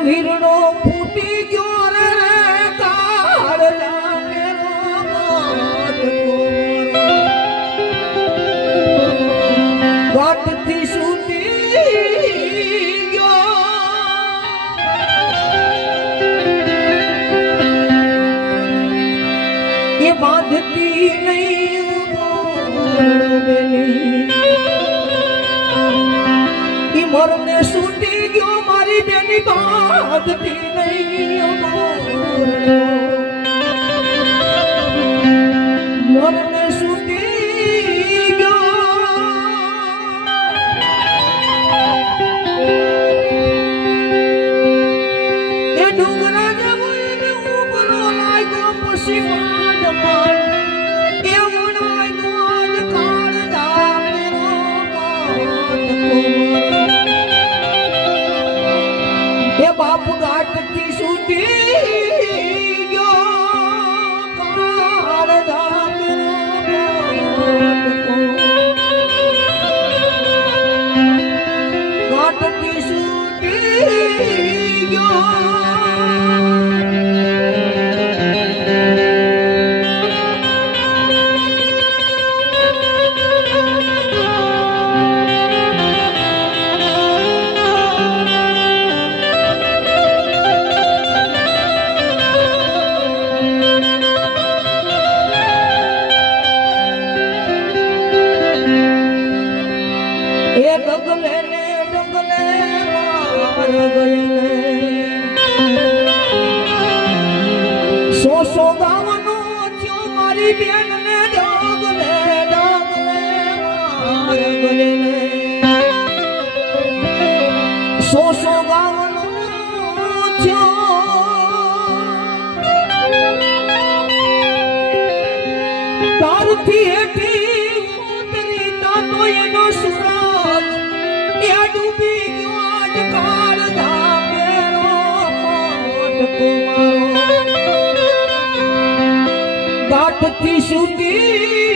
વીરનો ફૂટી ગયો રે કાળલા ગાંઠથી સૂટી ગયો એ બાંધતી નહીં એ મરને સૂટી ગયો મારી બેની બાંધતી નહીં મરને સૂટી ગયો એ ડુંગરા જવું ઉભરો લાગ્યો પછી બાપ ગાંઠથી સૂટી ગયો કાળ ગાંઠથી સૂટી ગયો ડગલે માર ગયે સો ગામનો થયો મારી બેન ને ડગલે માર ગયે સો ગામનો થયો તારથી હેઠી ઉતરી તાતો એનો સુરાજ ડૂબી ગયો આજ કાળ ધામેરો ગાંઠથી સૂટી